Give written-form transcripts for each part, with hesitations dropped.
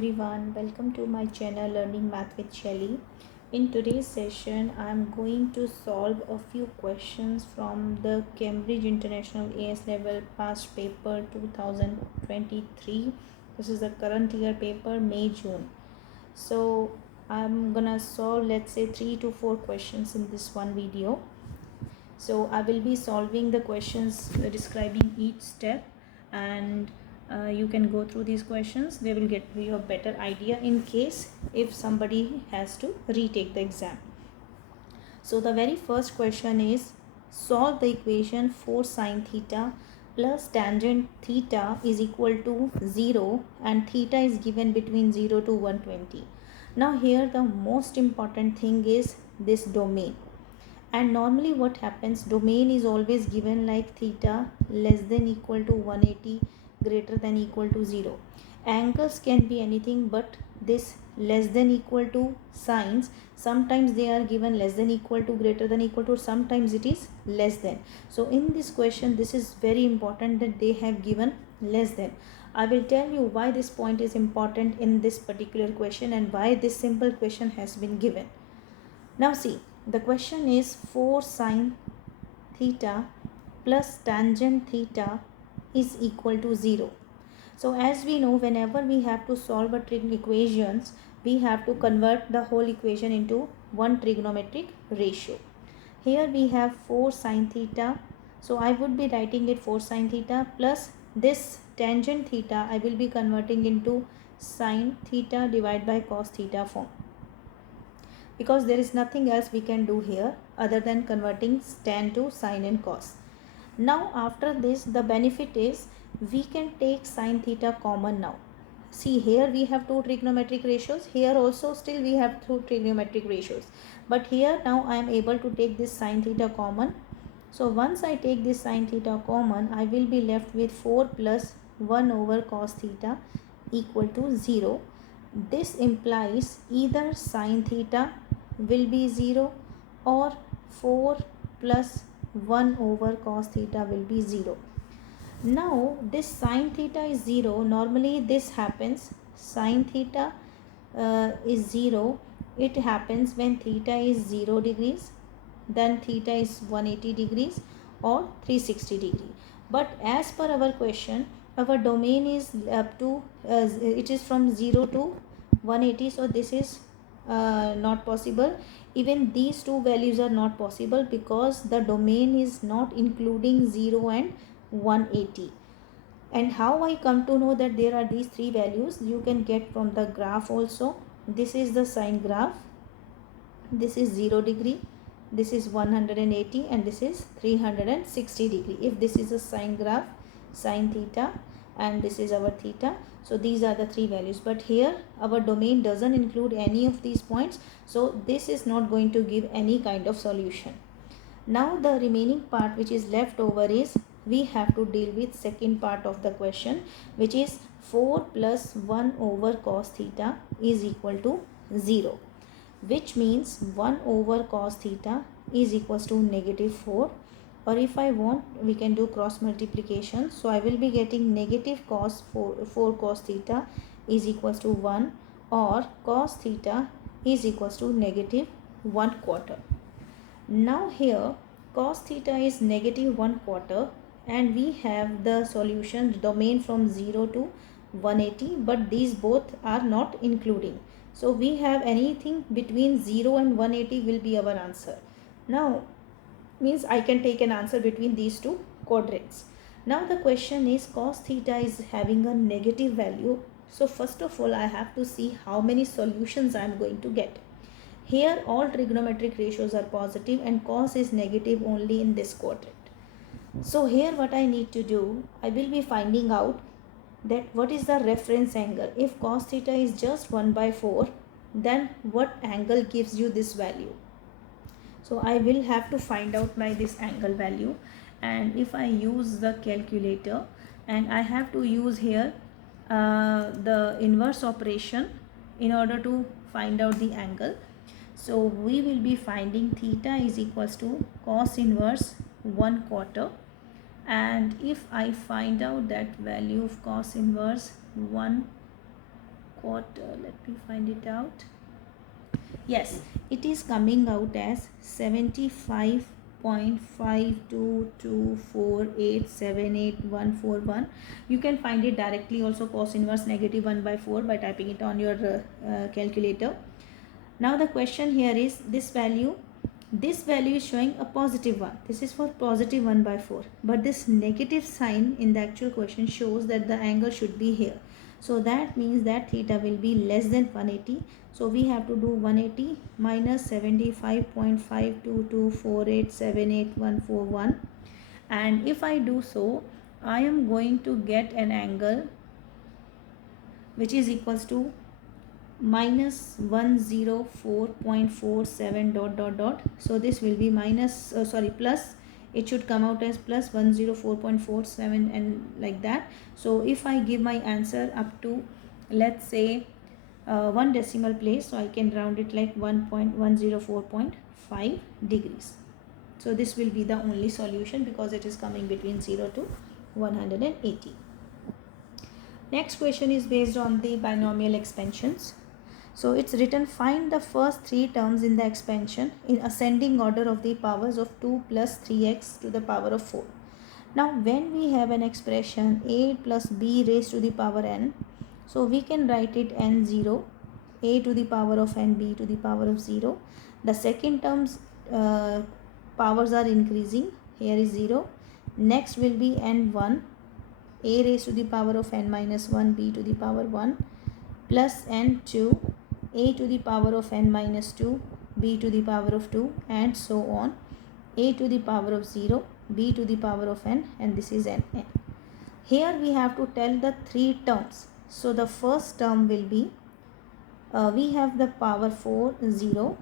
Everyone, welcome to my channel Learning Math with Shelly. In today's session, I am going to solve a few questions from the Cambridge International AS Level Past Paper 2023. This is the current year paper, May-June. So I'm gonna solve, let's say, 3 to 4 questions in this one video. So I will be solving the questions describing each step, and you can go through these questions. They will get you a better idea in case if somebody has to retake the exam. So the very first question is, solve the equation 4 sine theta plus tangent theta is equal to 0 and theta is given between 0 to 120. Now here the most important thing is this domain. And normally what happens, domain is always given like theta less than equal to 180 greater than equal to 0. Angles can be anything, but this less than equal to signs, sometimes they are given less than equal to, greater than equal to, sometimes it is less than. So in this question, this is very important that they have given less than. I will tell you why this point is important in this particular question and why this simple question has been given. Now see, the question is 4 sine theta plus tangent theta is equal to 0. So as we know, whenever we have to solve a trig equations, we have to convert the whole equation into one trigonometric ratio. Here we have 4 sine theta. So I would be writing it 4 sine theta plus this tangent theta I will be converting into sine theta divided by cos theta form, because there is nothing else we can do here other than converting tan to sine and cos. Now after this, the benefit is we can take sine theta common now. See, here we have two trigonometric ratios, here also still we have two trigonometric ratios, but here now I am able to take this sine theta common. So once I take this sine theta common, I will be left with 4 plus 1 over cos theta equal to 0. This implies either sine theta will be 0 or 4 plus 1 over cos theta will be 0. Now this sine theta is 0. Normally this happens, sine theta is 0. It happens when theta is 0 degrees, then theta is 180 degrees or 360 degree. But as per our question, our domain is up to it is from 0 to 180, so this is not possible. Even these two values are not possible because the domain is not including 0 and 180. And how I come to know that there are these three values, you can get from the graph also. This is the sine graph, this is 0 degree, this is 180, and this is 360 degree. If this is a sine graph, sine theta, and this is our theta, so these are the three values. But here our domain doesn't include any of these points, so this is not going to give any kind of solution. Now the remaining part which is left over is we have to deal with second part of the question, which is 4 plus 1 over cos theta is equal to 0, which means 1 over cos theta is equals to negative 4, or if I want, we can do cross multiplication. So I will be getting negative cos 4 cos theta is equals to 1, or cos theta is equals to negative 1/4. Now here cos theta is negative 1/4, and we have the solution domain from 0 to 180, but these both are not including. So we have anything between 0 and 180 will be our answer. Now means I can take an answer between these two quadrants. Now the question is, cos theta is having a negative value. So first of all, I have to see how many solutions I am going to get. Here all trigonometric ratios are positive and cos is negative only in this quadrant. So here what I need to do, I will be finding out that what is the reference angle. If cos theta is just 1/4, then what angle gives you this value? So I will have to find out by this angle value, and if I use the calculator, and I have to use here the inverse operation in order to find out the angle. So we will be finding theta is equals to cos inverse 1/4, and if I find out that value of cos inverse 1/4 quarter. Let me find it out. Yes, it is coming out as 75.5224878141. You can find it directly also, cos inverse negative 1 by 4, by typing it on your calculator. Now the question here is this value is showing a positive 1. This is for positive 1 by 4, but this negative sign in the actual question shows that the angle should be here. So that means that theta will be less than 180. So we have to do 180 minus 75.5224878141, and if I do so, I am going to get an angle which is equals to minus 104.47 dot dot dot. So this will be minus plus, it should come out as plus 104.47 and like that. So if I give my answer up to, let's say, one decimal place, so I can round it like 1.104.5 degrees. So this will be the only solution because it is coming between 0 to 180. Next question is based on the binomial expansions. So it's written, find the first three terms in the expansion in ascending order of the powers of 2 plus 3x to the power of 4. Now when we have an expression a plus b raised to the power n, so we can write it n0, a to the power of n, b to the power of 0. The second term's powers are increasing, here is 0. Next will be n1, a raised to the power of n minus 1, b to the power 1, plus n2, a to the power of n minus 2, b to the power of 2, and so on, a to the power of 0, b to the power of n, and this is n. Here we have to tell the three terms. So the first term will be, we have the power 4, 0,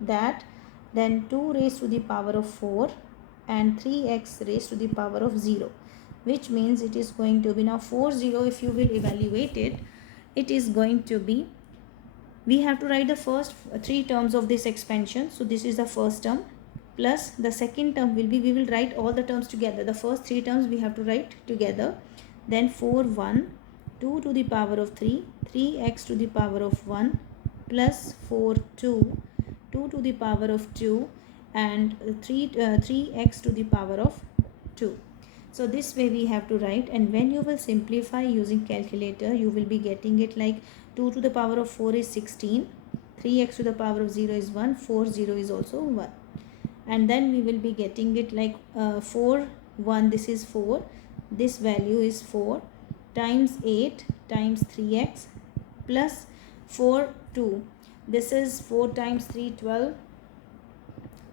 that, then 2 raised to the power of 4 and 3x raised to the power of 0, which means it is going to be, now 4, 0, if you will evaluate it, it is going to be, we have to write the first three terms of this expansion. So this is the first term, plus the second term will be, we will write all the terms together. The first three terms we have to write together. Then 4, 1, 2 to the power of 3, 3x to the power of 1, plus 4, 2, 2 to the power of 2, and 3x to the power of 2. So this way we have to write, and when you will simplify using calculator, you will be getting it like 2 to the power of 4 is 16, 3x to the power of 0 is 1, 4, 0 is also 1. And then we will be getting it like 4, 1, this is 4, this value is 4, times 8 times 3x, plus 4, 2, this is 4 times 3, 12,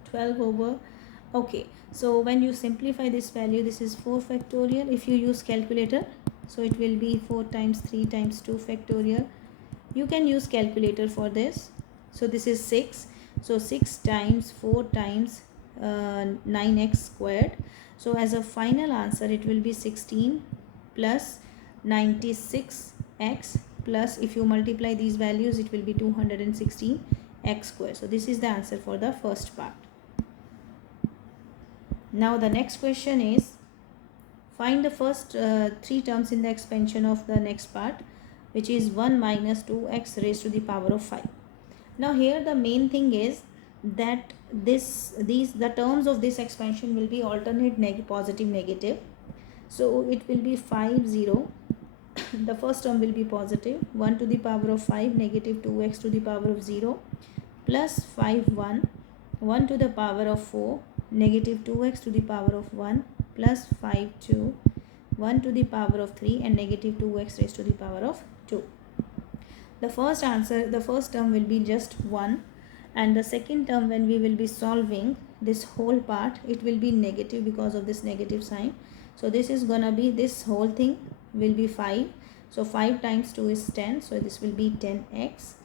12 over, okay. So when you simplify this value, this is 4 factorial. If you use calculator, so it will be 4 times 3 times 2 factorial. You can use calculator for this. So this is 6. So 6 times 4 times 9x squared. So as a final answer, it will be 16 plus 96x, plus if you multiply these values, it will be 216 x squared. So this is the answer for the first part. Now the next question is, find the first three terms in the expansion of the next part, which is 1 minus 2x raised to the power of 5. Now here the main thing is that the terms of this expansion will be alternate positive negative. So it will be 5, 0. The first term will be positive, 1 to the power of 5 negative 2x to the power of 0, plus 5, 1, 1 to the power of 4 negative 2x to the power of 1, plus 5, 2, 1 to the power of 3 and negative 2x raised to the power of 2. The first term will be just 1, and the second term, when we will be solving this whole part, it will be negative because of this negative sign. So this is gonna be, this whole thing will be 5. So 5 times 2 is 10, so this will be 10x.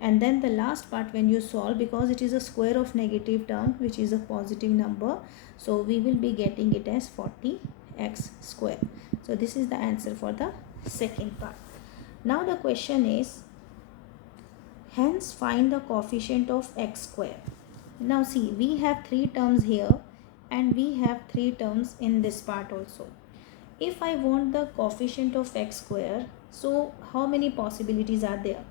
And then the last part, when you solve, because it is a square of negative term which is a positive number, so we will be getting it as 40x square. So this is the answer for the second part. Now the question is, hence find the coefficient of x square. Now see, we have three terms here and we have three terms in this part also. If I want the coefficient of x square, So how many possibilities are there?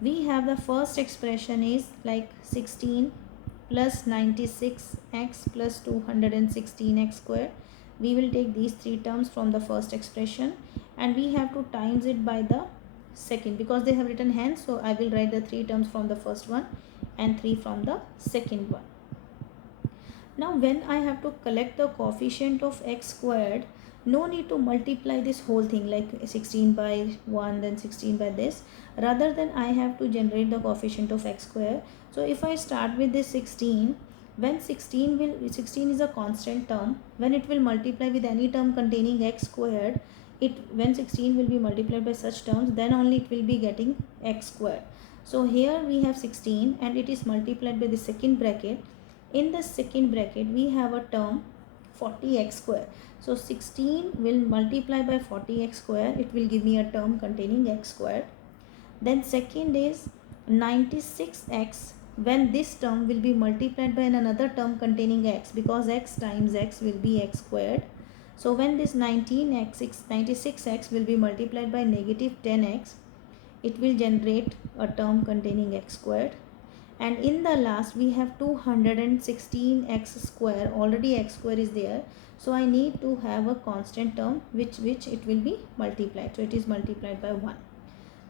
We have the first expression is like 16 plus 96x plus 216x square. We will take these three terms from the first expression and we have to times it by the second, because they have written hence, so I will write the three terms from the first one and three from the second one. Now when I have to collect the coefficient of x squared, no need to multiply this whole thing like 16 by 1 then 16 by this. Rather than I have to generate the coefficient of x square. So if I start with this 16, when 16 is a constant term, when it will multiply with any term containing x squared, when 16 will be multiplied by such terms, then only it will be getting x squared. So here we have 16 and it is multiplied by the second bracket. In the second bracket we have a term 40x square. So 16 will multiply by 40x square, it will give me a term containing x squared. Then second is 96x, when this term will be multiplied by another term containing x, because x times x will be x squared. So when this 96x will be multiplied by negative 10x, it will generate a term containing x squared. And in the last we have 216x square, already x square is there, so I need to have a constant term which it will be multiplied, so it is multiplied by 1.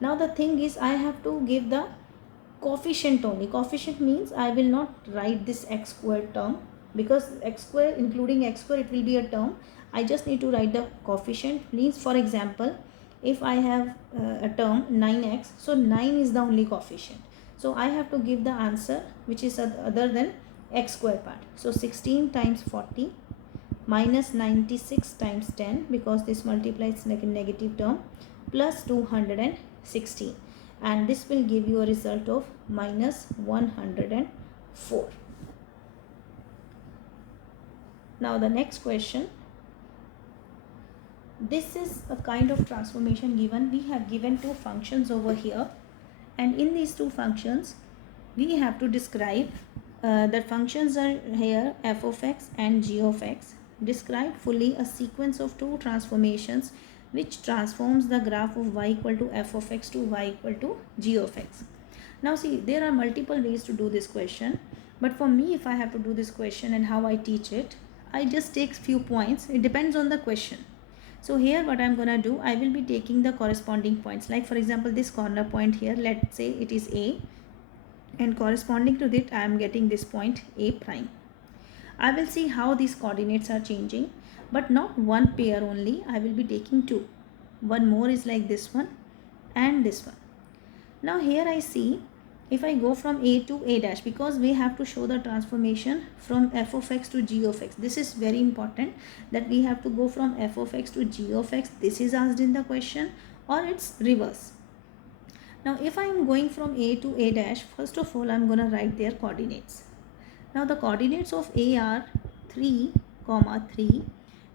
Now the thing is I have to give the coefficient only. Coefficient means I will not write this x squared term, because x square including x square it will be a term. I just need to write the coefficient. Means for example, if I have a term 9x, so 9 is the only coefficient. So I have to give the answer which is other than x square part. So 16 times 40 minus 96 times 10, because this multiplies like a negative term, plus 216, and this will give you a result of minus 104. Now the next question. This is a kind of transformation given. We have given two functions over here, and in these two functions we have to describe the functions are here f of x and g of x. Describe fully a sequence of two transformations which transforms the graph of y equal to f of x to y equal to g of x. Now see, there are multiple ways to do this question, but for me, if I have to do this question and how I teach it, I just take few points. It depends on the question. So here what I'm gonna do, I will be taking the corresponding points. Like for example, this corner point here, let's say it is A, and corresponding to it I am getting this point A prime. I will see how these coordinates are changing, but not one pair only. I will be taking two. One more is like this one and this one. Now here I see, if I go from A to A dash, because we have to show the transformation from f of x to g of x. This is very important, that we have to go from f of x to g of x. This is asked in the question, or it's reverse. Now if I am going from A to A dash, first of all I am going to write their coordinates. Now the coordinates of A are 3, 3,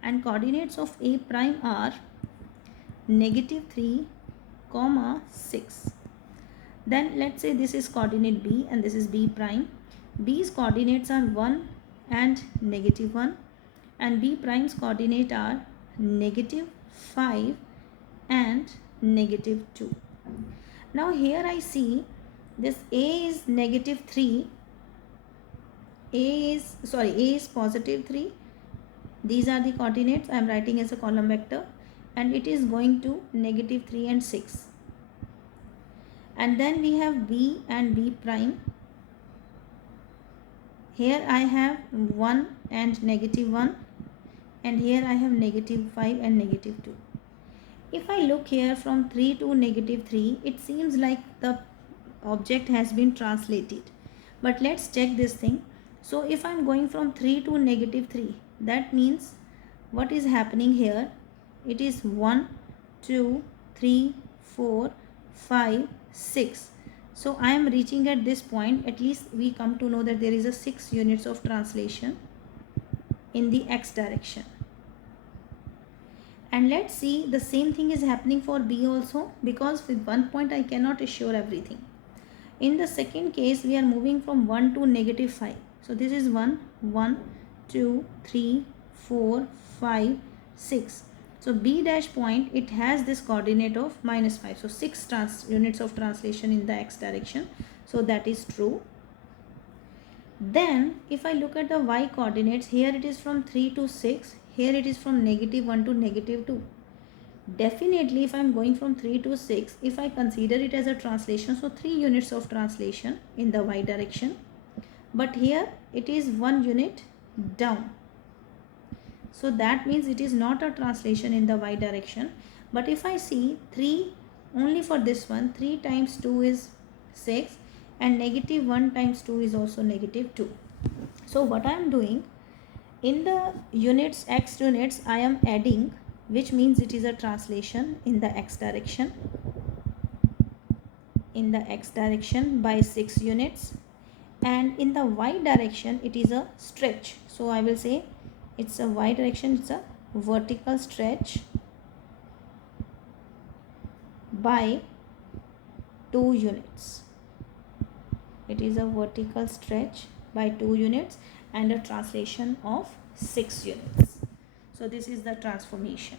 and coordinates of A prime are negative 3, 6. Then let's say this is coordinate B and this is B prime. B's coordinates are 1 and negative 1, and B prime's coordinate are negative 5 and negative 2. Now here I see this A is negative 3, A is positive 3. These are the coordinates I am writing as a column vector, and it is going to negative 3 and 6. And then we have B and B prime. Here I have 1 and negative 1, and here I have negative 5 and negative 2. If I look here from 3 to negative 3, it seems like the object has been translated. But let's check this thing. So if I am going from 3 to negative 3, that means what is happening here? It is 1, 2, 3, 4, 5, 6. So I am reaching at this point, at least we come to know that there is a 6 units of translation in the x direction. And let's see, the same thing is happening for B also, because with one point I cannot assure everything. In the second case, we are moving from 1 to negative 5. So this is 1, 2, 3, 4, 5, 6. So B dash point, it has this coordinate of -5. So 6 units of translation in the x direction. So that is true. Then if I look at the y coordinates, here it is from 3 to 6. Here it is from -1 to -2. Definitely if I am going from 3 to 6, if I consider it as a translation, so 3 units of translation in the y direction. But here it is 1 unit down. So that means it is not a translation in the y direction. But if I see 3 only for this one, 3 times 2 is 6 and -1 times 2 is also -2. So what I am doing, in the units, x units, I am adding, which means it is a translation in the x direction. In the x direction by 6 units, and in the y direction it is a stretch. So I will say it's a y direction, it's a vertical stretch by 2 units. It is a vertical stretch by 2 units and a translation of 6 units. So this is the transformation.